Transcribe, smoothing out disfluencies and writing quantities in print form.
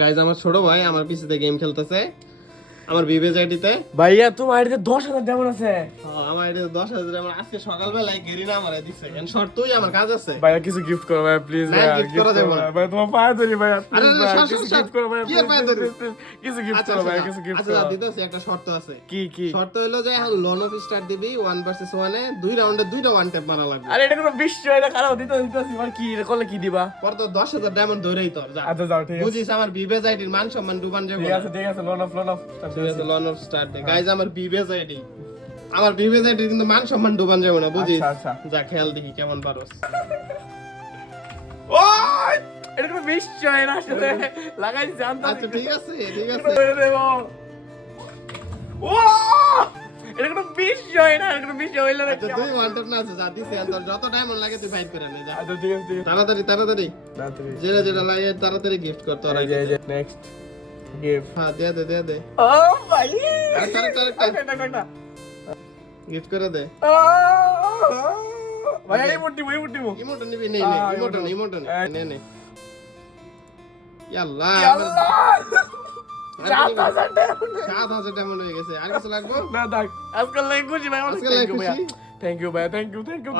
Guys আমার ছোট ভাই আমার পিসিতে গেম খেলতেছে আমার বিবেজ আইডিতে। ভাইয়া তোমার আইডিতে 10,000 ডায়মন্ড আছে। আমার আইডিতে 10,000 আমার আজকে সকালবেলায় গেরিনা আমারে দিছে। এন্ড শর্ট তুই আমার কাজ আছে। ভাইয়া কিছু গিফট করো ভাইয়া প্লিজ না, ভাইয়া gift করা যাবে না। ভাই তোমার পায়ে ধরি ভাইয়া আরে, প্লিজ আরে, ভাইয়া সর, কিছু সর, গিফট করো ভাইয়া কি আর পায়ে ধরি? কিছু গিফট করো ভাইয়া কিছু গিফট আচ্ছা করো। দিতেছি, একটা শর্ত আছে। কি শর্ত হলো যে এখন লোন অফ স্টার্ট দিবি 1 ভার্সেস 1 এ 2 রাউন্ডে 2টা ওয়ান ট্যাপ মারা লাগবে। আরে এটা কোনো বিষয় না, খারাপ দিতেছি মানে কি এটা করলে কি দিবা? পর তো 10,000 ডায়মন্ড ধরেই তোর যা। আচ্ছা যাও ঠিক আছে বুঝিস আমার বিবেজ আইডির মান সম্মান ডুবান যাবে। ঠিক আছে লোন অফ ঠিক আছে লোন অফ স্টার্ট দে। গাইজ আমার বিবেজ আইডি কিন্তু মান সম্মান ডুবান যাবে না বুঝিস। আচ্ছা। যা খেয়াল দেখি কেমন পারোস। ওই এটা কোনো বিষয় না আসলে লাগাই জানতাম। আচ্ছা ঠিক আছে ও এটা কোনো বিষয় না, এটা কোনো বিষয় হইলো না। আচ্ছা তুই ওয়ান ট্যাপ না আছে যা দিছি আর তোর যত ডায়মন্ড লাগে তুই ফাইট করে নে যা। আচ্ছা ঠিক আছে তাড়াতাড়ি যেটা লাগে তাড়াতাড়ি গিফট কর তোর আগে। Next gift. হ্যাঁ দে দে ও ভাই আরে কোনটা গিফট করে দে। ভাই এই মুটি ইমোটন নিবি নেই ইমোটন নে ইয়াল্লা আল্লাহ 7,000 ডায়মন্ড হয়ে গেছে। আর কিছু লাগবে না দেখ আজকাল লাগে খুশি ভাই, অনেক আজকাল লাগে থ্যাংক ইউ ভাই, খুশি? থ্যাংক ইউ ভাই, থ্যাংক ইউ